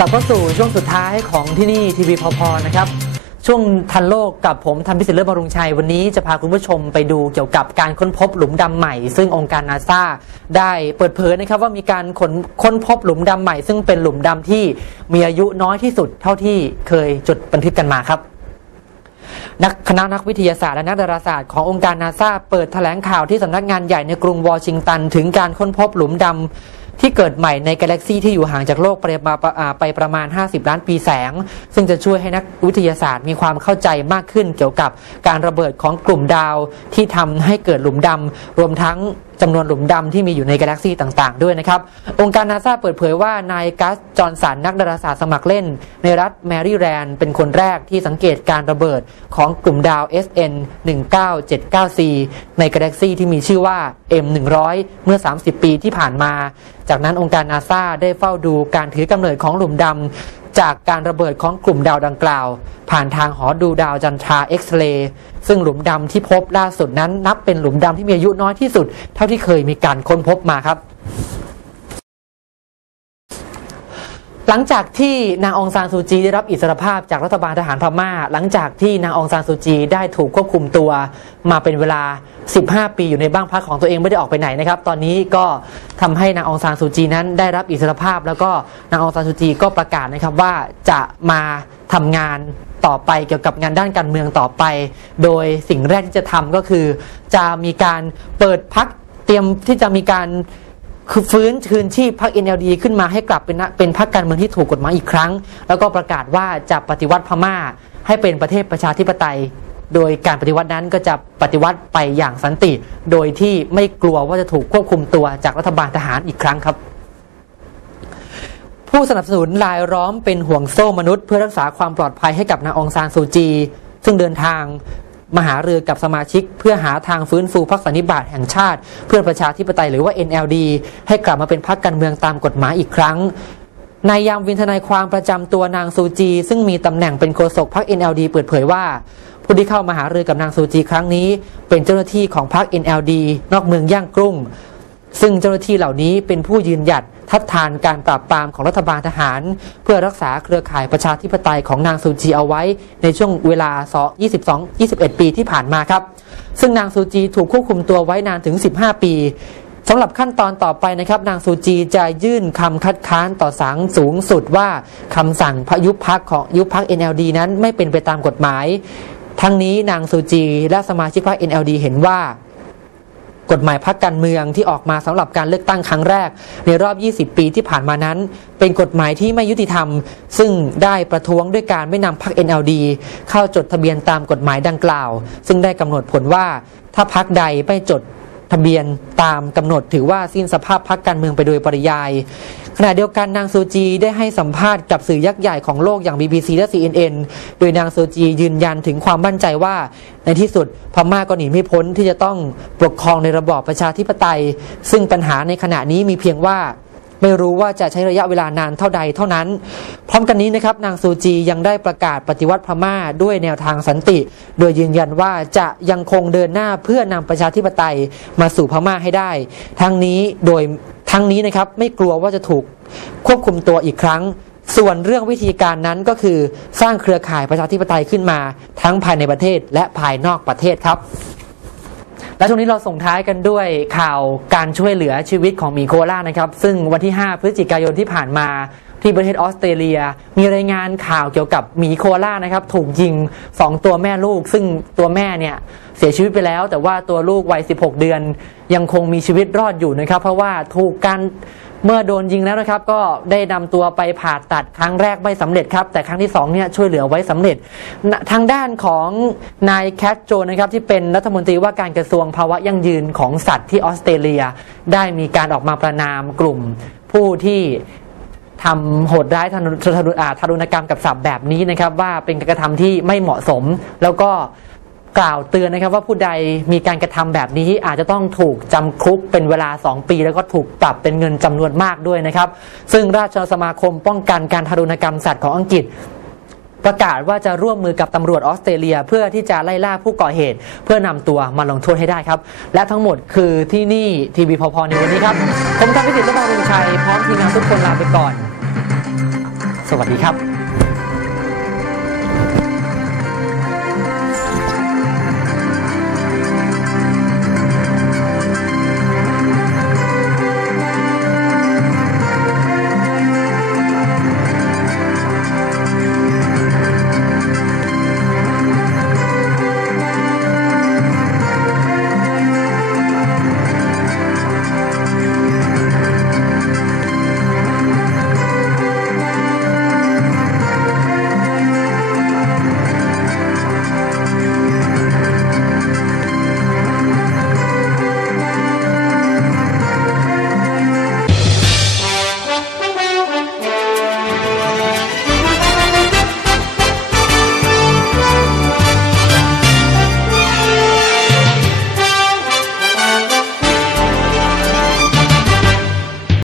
กลับเข้าสู่ช่วงสุดท้ายของที่นี่ทีวีพอพอนะครับ ช่วงทันโลกกับผมทันพิสิทธิ์เลิศบำรุงชัย วันนี้จะพาคุณผู้ชมไปดูเกี่ยวกับการค้นพบหลุมดำใหม่ ซึ่งองค์การนาซาได้เปิดเผยนะครับว่ามีการค้นค้นพบหลุมดำใหม่ ซึ่งเป็นหลุมดำที่มีอายุน้อยที่สุดเท่าที่เคยจดบันทึกกันมาครับนักคณะนักวิทยาศาสตร์และนักดาราศาสตร์ขององค์การนาซาเปิดแถลงข่าวที่สำนักงานใหญ่ในกรุงวอชิงตัน ถึงการค้นพบหลุมดำ ที่เกิดใหม่ในกาแล็กซีที่อยู่ห่างจากโลกไปประอ่าไปประมาณ 50 ล้านปีแสง ซึ่งจะช่วยให้นักวิทยาศาสตร์มีความเข้าใจมากขึ้นเกี่ยวกับการระเบิดของกลุ่มดาวที่ทำให้เกิดหลุมดำรวมทั้ง จำนวนหลุมดำที่มีอยู่ในกาแล็กซีต่างๆ ด้วยนะครับ องค์การนาซาเปิดเผยว่านายกัสจอร์นสันนักดาราศาสตร์สมัครเล่น ในรัฐแมริแลนด์เป็นคนแรกที่สังเกตการระเบิดของกลุ่มดาว SN 1979C ในกาแล็กซีที่มีชื่อว่า M100 เมื่อ 30 ปีที่ผ่านมา จากนั้นองค์การนาซาได้เฝ้าดูการถือกำเนิดของหลุมดำ จากการระเบิดของกลุ่มดาวดังกล่าว ผ่านทางหอดูดาวจันทราเอ็กซเรย์ซึ่งหลุมดำที่พบล่าสุดนั้น นับเป็นหลุมดำที่มีอายุน้อยที่สุด เท่าที่เคยมีการค้นพบมาครับ หลังจากที่นางองซานซูจีได้รับอิสรภาพจากรัฐบาลทหารพม่า หลังจากที่นางองซานซูจีได้ถูกควบคุมตัวมาเป็นเวลา 15 ปีอยู่ในบ้านพักของตัวเองไม่ได้ออกไปไหนนะครับ ตอนนี้ก็ทำให้นางองซานซูจีนั้นได้รับอิสรภาพ แล้วก็นางองซานซูจีก็ประกาศนะครับว่าจะมาทำงานต่อไปเกี่ยวกับงานด้านการเมืองต่อไป โดยสิ่งแรกที่จะทำก็คือ จะมีการเปิดพักเตรียมที่จะมีการ คือฟื้นคืนชีพพรรค NLD ขึ้นมาให้กลับเป็นเป็นพรรคการเมืองที่ถูกกฎหมายอีกครั้ง แล้วก็ประกาศว่าจะปฏิวัติพม่าให้เป็นประเทศประชาธิปไตย โดยการปฏิวัตินั้นก็จะปฏิวัติไปอย่างสันติ โดยที่ไม่กลัวว่าจะถูกควบคุมตัวจากรัฐบาลทหารอีกครั้งครับ ผู้สนับสนุนรายล้อมเป็นห่วงโซ่มนุษย์ เพื่อรักษาความปลอดภัยให้กับนางองซานซูจี ซึ่งเดินทาง มหาเรือกับสมาชิก เพื่อหาทางฟื้นฟูพรรคสันนิบาตแห่งชาติ เพื่อประชาธิปไตยหรือว่า NLD ให้กลับมาเป็นพรรคการเมืองตามกฎหมายอีกครั้งนายยามวินทนายความประจำตัวนางซูจี ซึ่งมีตำแหน่งเป็นโฆษกพรรค NLD เปิดเผยว่า ผู้ที่เข้ามาหาเรือกับนางซูจีครั้งนี้ เป็นเจ้าหน้าที่ของพรรค NLD นอกเมืองย่างกรุงซึ่งเจ้าหน้าที่เหล่านี้เป็นผู้ยืนหยัด ทัดทานการปราบปรามของรัฐบาลทหาร เพื่อรักษาเครือข่ายประชาธิปไตยของนางซูจีเอาไว้ ในช่วงเวลา 22 21 ปีที่ผ่านมาครับ ซึ่งนางซูจีถูกควบคุมตัวไว้นานถึง 15 ปีสำหรับขั้นตอนต่อไปนะครับนางซูจีจะยื่นคำคัดค้านต่อศาลสูงสุดว่าคำสั่งพยุบพักของยุบพัก NLD นั้นไม่เป็นไปตามกฎหมาย ทั้งนี้นางซูจีและสมาชิกพรรค NLD เห็นว่า กฎหมายพักการเมืองที่ออกมาสำหรับการเลือกตั้งครั้งแรก ในรอบ 20 ปีที่ผ่านมานั้น เป็นกฎหมายที่ไม่ยุติธรรม ซึ่งได้ประท้วงด้วยการไม่นำพัก NLD เข้าจดทะเบียนตามกฎหมายดังกล่าว ซึ่งได้กำหนดผลว่าถ้าพักใดไม่จด ทะเบียนตามกำหนดถือว่าสิ้นสภาพพักการเมืองไปโดยปริยาย ขณะเดียวกันนางซูจีได้ให้สัมภาษณ์กับสื่อยักษ์ใหญ่ของโลกอย่าง BBC และ CNN โดยนางซูจียืนยันถึงความมั่นใจว่า ในที่สุดพม่าก็หนีไม่พ้นที่จะต้องปกครองในระบอบประชาธิปไตย ซึ่งปัญหาในขณะนี้มีเพียงว่า ไม่รู้ว่าจะใช้ระยะเวลานานเท่าใดเท่านั้น พร้อมกันนี้นะครับนางซูจียังได้ประกาศปฏิวัติพม่าด้วยแนวทางสันติ โดยยืนยันว่าจะยังคงเดินหน้าเพื่อนำประชาธิปไตยมาสู่พม่าให้ได้ ทั้งนี้โดยทั้งนี้นะครับไม่กลัวว่าจะถูกควบคุมตัวอีกครั้งส่วนเรื่องวิธีการนั้นก็คือสร้างเครือข่ายประชาธิปไตยขึ้นมา ทั้งภายในประเทศและภายนอกประเทศครับ และช่วงนี้เราส่งท้ายกันด้วยข่าวการช่วยเหลือชีวิตของหมีโคอาล่านะครับ ซึ่งวันที่ 5 พฤศจิกายนที่ผ่านมา ที่ประเทศออสเตรเลีย มีรายงานข่าวเกี่ยวกับหมีโคอาล่านะครับ ถูกยิง 2 ตัวแม่ลูก ซึ่งตัวแม่เนี่ยเสียชีวิตไปแล้ว แต่ว่าตัวลูกวัย 16 เดือน ยังคงมีชีวิตรอดอยู่นะครับ เพราะว่าถูกการเมื่อโดนยิงแล้วนะครับ ก็ได้นำตัวไปผ่าตัดครั้งแรกไม่สำเร็จครับ แต่ครั้งที่2เนี่ยช่วยเหลือไว้สำเร็จ ทางด้านของนายแคทโจนะครับที่เป็นรัฐมนตรีว่าการกระทรวงภาวะยั่งยืนของสัตว์ที่ออสเตรเลีย ได้มีการออกมาประนามกลุ่มผู้ที่ ทำโหดร้ายทารุณทารุณอ่าทารุณกรรมกับสัตว์แบบนี้นะครับ ว่าเป็นการกระทำที่ไม่เหมาะสม แล้วก็กล่าวเตือนนะครับว่าผู้ใดมีการกระทำแบบนี้อาจจะต้องถูกจำคุกเป็นเวลา 2 ปี แล้วก็ถูกปรับเป็นเงินจำนวนมากด้วยนะครับ ซึ่งราชสมาคมป้องกันการทารุณกรรมสัตว์ของอังกฤษ ประกาศว่าจะร่วมมือกับตำรวจออสเตรเลีย เพื่อที่จะไล่ล่าผู้ก่อเหตุ เพื่อนำตัวมาลงโทษให้ได้ครับ และทั้งหมดคือที่นี่ทีวีพอพอในวันนี้ครับ ผมทำพิสิทธิ์และบารุงชัย พร้อมทีมงานทุกคนลาไปก่อน สวัสดีครับ